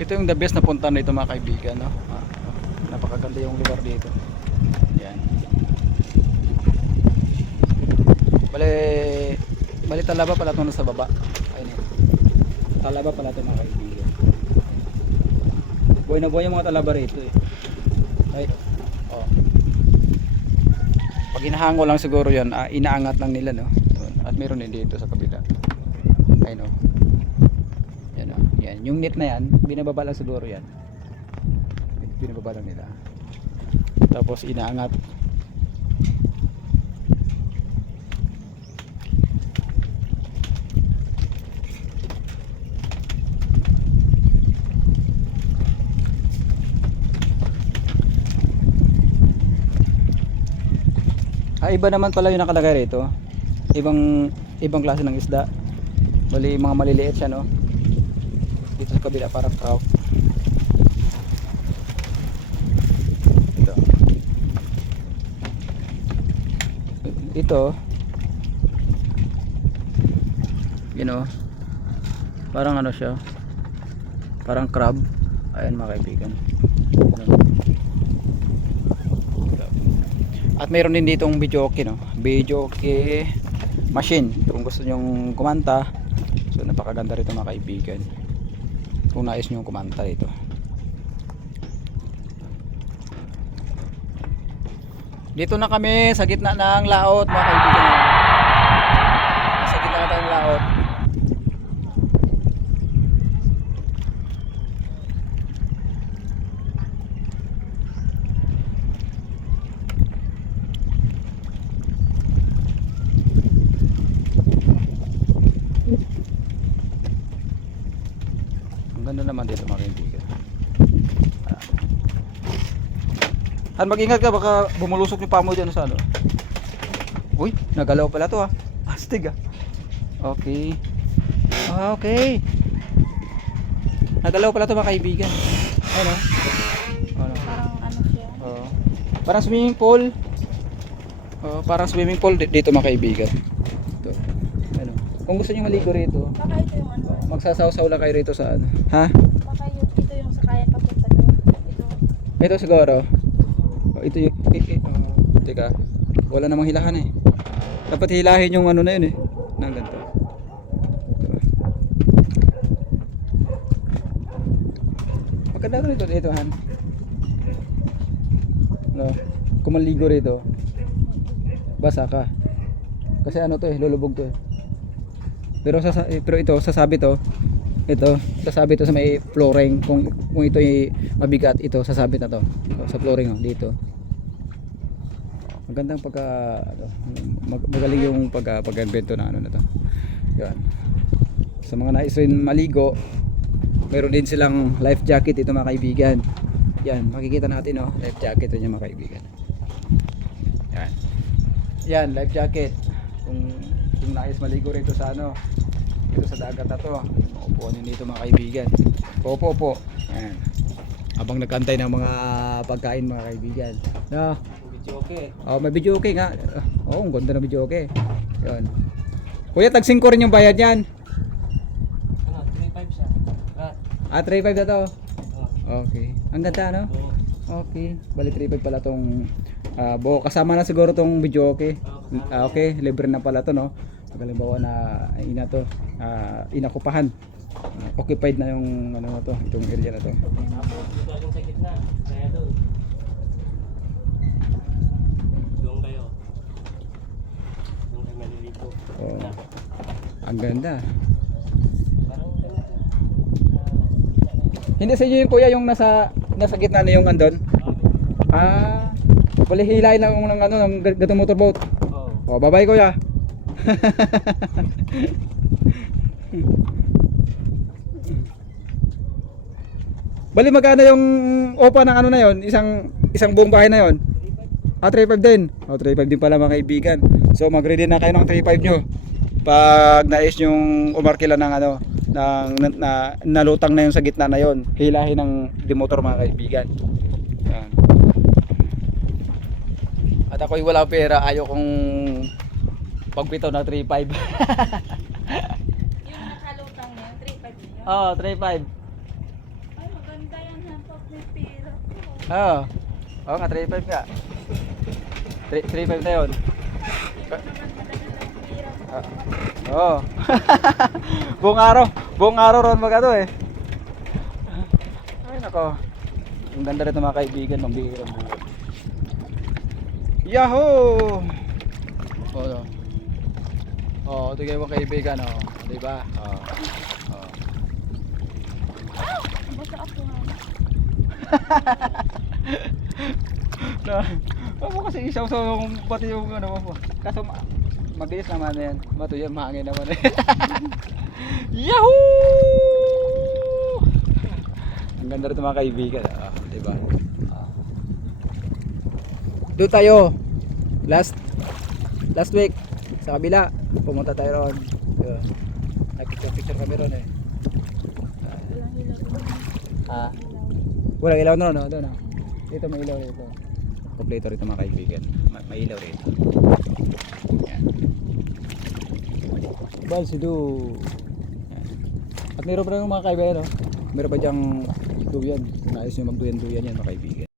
Ito yung the best na punta nito mga kaibigan, no? Napakaganda yung lugar dito. Yan. Bale, bale Talaba pala ito sa baba. Ayun yun. Talaba pala ito mga kaibigan. Buhay na buhay yung mga Talaba rito eh. Ay, oh. Pag hinahango lang siguro yan, inaangat lang nila, no? At meron din dito sa kabila. Ayun oh. Yan oh. Yan. Yung net na yan, binababa lang siguro yan. Binababa lang nila. Tapos inaangat. Iba naman pala yung nakalagay rito. Ibang klase ng isda. Bali mga maliliit siya, no? Dito sa kabila parang trout. Ito you know, parang ano siya, parang crab. Ayan mga kaibigan. At mayroon din ditong videoke, no? Videoke machine kung gusto nyong kumanta. So napakaganda rito mga kaibigan kung nais nyong kumanta rito. Dito na kami sa gitna ng laot mga kaibigan. Sa gitna na tayong laot. Ang ganda naman dito mga kaibigan. Han, mag-ingat ka, baka bumulusok yung pamo dyan sa ano. Uy, nagalaw pala to ah. Astig ah. Okay. Okay. Nagalaw pala to mga kaibigan. Ano? Ano? Parang ano siya. Oh. Parang swimming pool. Oh, parang swimming pool dito mga kaibigan. Ito. Ano? Kung gusto niyo maligo rito, Baka ito yung ano. magsasaw-saw lang kayo rito sa ano. Ha? Baka ito yung sakayan papunta doon. Ito siguro. Oh, ito yung teka. Wala namang hilahan eh. Dapat hilahin yung ano na yun eh. Nang ganito. Maganda rito dito Han. No. Kung maligo rito, basa ka. Kasi ano to eh, lulubog to eh. Pero ito sasabi to. Ito, sasabi to sa may flooring. Kung ito ay mabigat, ito sasabit na to. Sa flooring oh, dito. Magandang magaling yung pag-invento na ano na to. Yan. Sa mga nais rin maligo, meron din silang life jacket ito mga kaibigan. Yan, makikita natin oh, life jacket ito mga kaibigan. Yan. Yan, life jacket. Kung nais maligo rito sa ano, dito sa dagat na to, upuan nyo dito mga kaibigan. Opo. Yan. Habang nagkantay ng mga pagkain mga kaibigan. No? Okay. Oh, may video okay nga. Oh, ang ganda ng video okay. Yan. Kuya, tag-5 rin yung bayad niyan. Ano, 3.5 siya. 3.5 na to. Oh. Okay. Ang ganda no? Oh. Okay. Bali 3.5 pala tong buo. Kasama na siguro tong video okay. Okay, libre na pala to no. Pag halimbawa na inakupahan. Occupied na yung ano na to, itong area na to. Tapos dito yung sa gitna. Kaya doon. Doon kayo. Doon kayo maliligo. Oh. Ang ganda. Parang ganito. Hindi sa inyo yung kuya yung nasa gitna na yung andon. Wala hilahin lang ng ano ng gatong motorboat. Oh. Oh, bye-bye kuya. Bali magkano yung opa ng ano na yon? Isang buong bahay na yon? 3.5 din. 3.5 din pala mga kaibigan. So mag-ready na kayo ng 3.5 nyo. Pag nais yung umarkila ng ano, nalutang na yung sa gitna na yon, hilahin ng demotor mga kaibigan. Yan. At ako'y wala pera, ayaw kong pagbitaw na 3.5. Yung nakalutang niya, 3.5 niya. Oo, 3.5. Ay, maganda yan ha. Pag may pera. Oo. Oo nga, 3.5 nga. 3.5 na yun. Hindi naman madala ng pera. Oo. Buong araw ron mag ano eh. Ay nako. Ang ganda rito mga kaibigan, mambihirang buhay. Yahoo! Oh, oh, ito kayo mga kaibigan, oh. Di ba? Oh. Oh. Basta ako nga. Na, ako kasi isaw sa yung pati yung ano mo. Kaso mabilis naman yan. Mato yan, mahangin naman eh. Yahoo! Ang ganda rito mga kaibigan, di ba? Doon tayo. Last week sa kabila, pumunta tayo ron. Nagpicture kami ron eh. Walang ilaw. Ah, walang ilaw na no, doon ah. Dito may ilaw rito. Kompleto rito mga kaibigan. May ilaw rito. Yan. Balsido. Yan. At meron pa rin mga kaibigan, no? Meron pa diyang duyan. Kung nais nyo magduyan-duyan yan mga kaibigan.